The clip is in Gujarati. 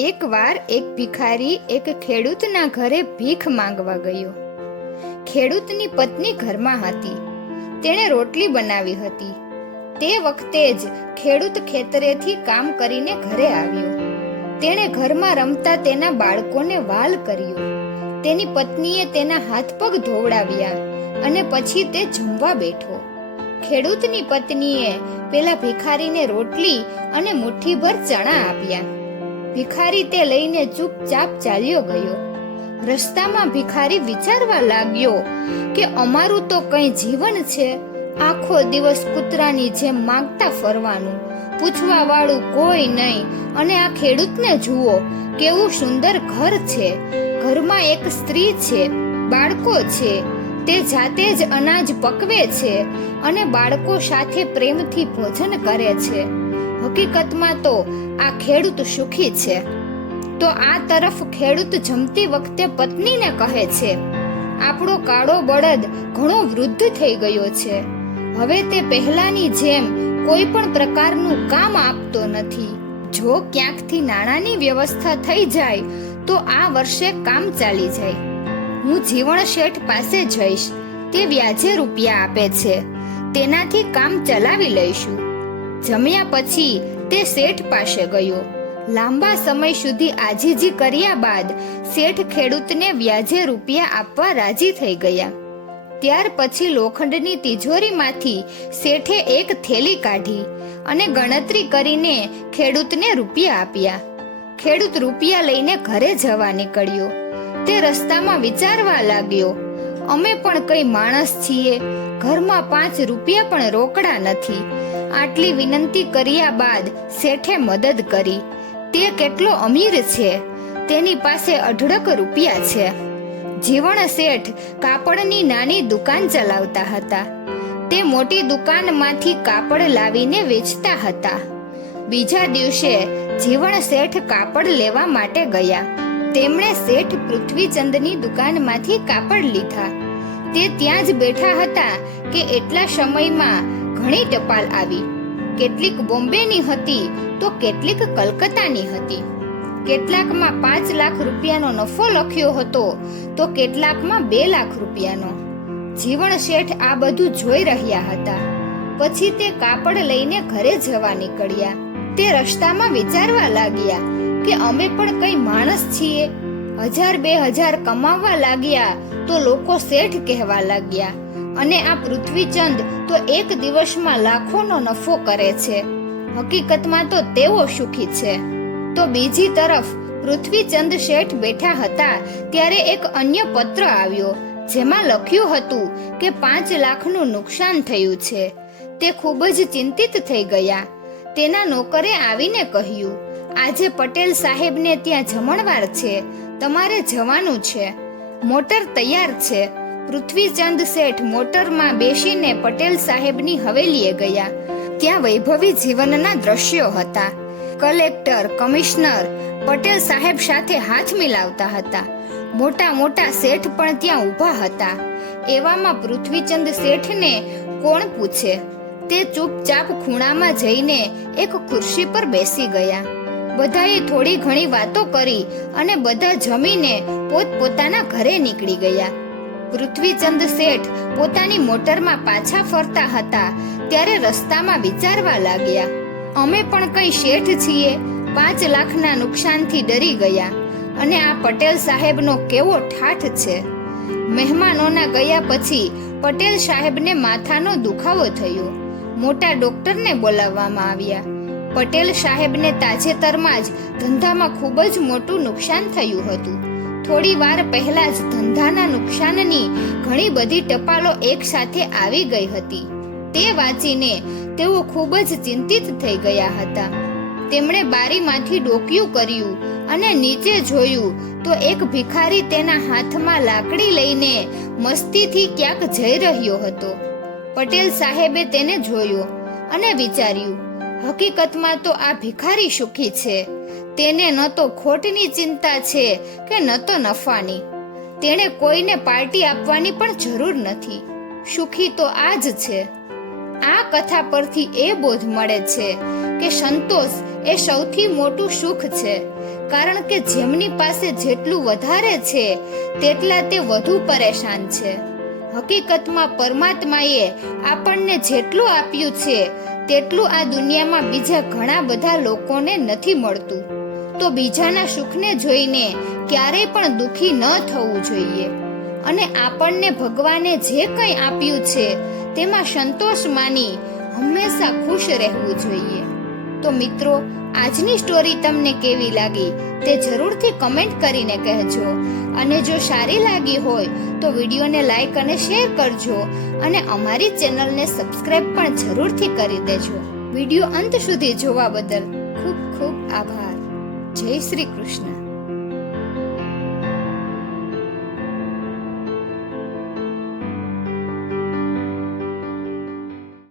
એકવાર એક ભિખારી એક ખેડૂતના ઘરે ભીખ માંગવા ગયો. ખેડૂતની પત્ની ઘરમાં હતી. તેણે રોટલી બનાવી હતી. તે વખતે જ ખેડૂત ખેતરેથી કામ કરીને ઘરે આવ્યો. તેણે ઘરમાં રમતા તેના બાળકોને વાલ કર્યો. તેની પત્નીએ તેના હાથ પગ ધોવડાવ્યા અને પછી તે જમવા બેઠો. ખેડૂતની પત્નીએ પેલા ભિખારીને રોટલી અને મુઠ્ઠીભર ચણા આપ્યા. ભિખારી તે લઈને ચૂપચાપ ચાલ્યો ગયો. રસ્તામાં ભિખારી વિચારવા લાગ્યો કે અમારું તો કંઈ જીવન છે, આખો દિવસ કૂતરાની જેમ માંગતા ફરવાનું, પૂછવા વાળું કોઈ નહીં. અને આ ખેડૂતને જુઓ, કેવું સુંદર ઘર છે, ઘરમાં એક સ્ત્રી છે, બાળકો છે, તે જાતે જ અનાજ પકવે છે અને બાળકો સાથે પ્રેમથી ભોજન કરે છે. હકીકતમાં તો આ ખેડૂત સુખી છે. તો આ તરફ ખેડૂત જમતી વખતે પત્નીને કહે છે, આપણો કાળો બળદ ઘણો વૃદ્ધ થઈ ગયો છે. હવે તે પહેલાની જેમ કોઈ પણ પ્રકારનું કામ આપતો નથી. જો ક્યાંકથી નાણાંની વ્યવસ્થા થઈ જાય તો આ વર્ષે કામ ચાલી જાય. હું જીવણ શેઠ પાસે જઈશ, તે વ્યાજે રૂપિયા આપે છે, તેનાથી કામ ચલાવી લઈશું. જમ્યા પછી તે શેઠ પાસે ગયો. લાંબા સમય સુધી આજીજી કર્યા બાદ શેઠ ખેડૂતને વ્યાજે રૂપિયા આપવા રાજી થઈ ગયા. ત્યાર પછી લોખંડની તિજોરીમાંથી શેઠે એક થેલી કાઢી અને ગણતરી કરીને ખેડૂતને રૂપિયા આપ્યા. ખેડૂત રૂપિયા લઈને ઘરે જવા નીકળ્યો. તે રસ્તામાં વિચારવા લાગ્યો, અમે પણ કઈ માણસ છીએ, ઘરમાં 5 રૂપિયા પણ રોકડા નથી. આટલી વિનંતી કર્યા બાદ શેઠે મદદ કરી. તે કેટલો અમીર છે, તેની પાસે અઢળક રૂપિયા છે. જીવણ શેઠ કાપડની નાની દુકાન ચલાવતા હતા. તે મોટી દુકાનમાંથી કાપડ લાવીને વેચતા હતા. બીજા દિવસે જીવણ શેઠ કાપડ લેવા માટે ગયા. તેમણે શેઠ પૃથ્વીચંદની દુકાનમાંથી કાપડ લીધા. તે ત્યાં જ બેઠા હતા કે એટલા સમયમાં ઘણી ટપાલ આવી. કેટલીક બોમ્બેની હતી તો કેટલીક કલકત્તાની હતી. કેટલાકમાં 5 લાખ રૂપિયાનો નફો લખ્યો હતો તો કેટલાકમાં 2 લાખ રૂપિયાનો. જીવણ શેઠ આ બધું જોઈ રહ્યા હતા. પછી તે કાપડ લઈને ઘરે જવા નીકળ્યા. તે રસ્તામાં વિચારવા લાગ્યા કે અમે પણ કઈ માણસ છીએ. 1000-2000 કમાવવા લાગ્યા તો લોકો શેઠ કહેવા લાગ્યા. અને આ પૃથ્વીચંદ તો એક દિવસમાં લાખોનો નફો કરે છે. હકીકતમાં તો તેઓ સુખી છે. તો બીજી તરફ પૃથ્વીચંદ શેઠ બેઠા હતા ત્યારે એક અન્ય પત્ર આવ્યો, જેમાં લખ્યું હતું કે 5 લાખનું નુકસાન થયું છે. તે ખૂબ જ ચિંતિત થઈ ગયા. તેના નોકરે આવીને કહ્યું, આજે પટેલ સાહેબને ત્યાં જમણવાર છે, તમારે જવાનું છે. મોટર તૈયાર છે. પૃથ્વીચંદ શેઠ મોટરમાં બેસીને પટેલ સાહેબની હવેલીએ ગયા. ત્યાં વૈભવી જીવનના દ્રશ્યો હતા. કલેક્ટર, કમિશનર પટેલ સાહેબ સાથે હાથ મિલાવતા હતા. મોટા મોટા શેઠ પણ ત્યાં ઊભા હતા. એવામાં પૃથ્વીચંદ શેઠને કોણ પૂછે? તે ચૂપચાપ ખૂણામાં જઈને એક ખુરશી પર બેસી ગયા. બધાએ થોડી ઘણી વાતો કરી અને બધા જમીને પોતપોતાના ઘરે નીકળી ગયા. પૃથ્વીચંદ શેઠ પોતાની મોટરમાં પાછા ફરતા હતા ત્યારે રસ્તામાં વિચારવા લાગ્યા, અમે પણ કઈ શેઠ છીએ. 5 લાખના નુકસાનથી ડરી ગયા. અને આ પટેલ સાહેબનો કેવો ઠાઠ છે. મહેમાનોના ગયા પછી પટેલ સાહેબને માથાનો દુખાવો થયો. મોટા ડોક્ટરને બોલાવવામાં આવ્યા. પટેલ સાહેબને તાજેતરમાં જ ધંધામાં ખૂબ જ મોટું નુકસાન થયું હતું. થોડી વાર પહેલા જ ધંધાના નુકસાનની ઘણી બધી ટપાલો એક સાથે આવી ગઈ હતી. તે વાંચીને તેઓ ખૂબ જ ચિંતિત થઈ ગયા હતા. તેમણે બારીમાંથી ડોકિયું કર્યું અને નીચે જોયું તો એક ભિખારી તેના હાથમાં લાકડી લઈને મસ્તીથી ક્યાંક જઈ રહ્યો હતો. પટેલ સાહેબે તેને જોયો અને વિચાર્યું, હકીકતમાં તો આ ભિખારી સુખી છે. તેને ન તો ખોટની ચિંતા છે કે ન તો નફાની. તેણે કોઈને પાર્ટી આપવાની પણ જરૂર નથી. સુખી તો આ જ છે. આ કથા પરથી એ બોધ મળે છે કે સંતોષ એ સૌથી મોટું સુખ છે. કારણ કે જેમની પાસે જેટલું વધારે છે તેટલા તે વધુ પરેશાન છે. હકીકતમાં પરમાત્માએ આપણને જેટલું આપ્યું છે તેટલું આ દુનિયામાં બીજા ઘણા બધા લોકોને નથી મળતું. તો બીજાના સુખને જોઈને ક્યારેય પણ દુખી ન થવું જોઈએ અને આપણને ભગવાને જે કંઈ આપ્યું છે તેમાં સંતોષ માની હંમેશા ખુશ રહેવું જોઈએ. તો મિત્રો, આજની સ્ટોરી તમને કેવી લાગી તે જરૂરથી કમેન્ટ કરીને કહેજો અને જો સારી લાગી હોય તો વિડીયોને લાઈક અને શેર કરજો અને અમારી ચેનલને સબસ્ક્રાઇબ પણ જરૂરથી કરી દેજો. વિડીયો અંત સુધી જોવા બદલ ખૂબ ખૂબ આભાર. જય શ્રી કૃષ્ણ.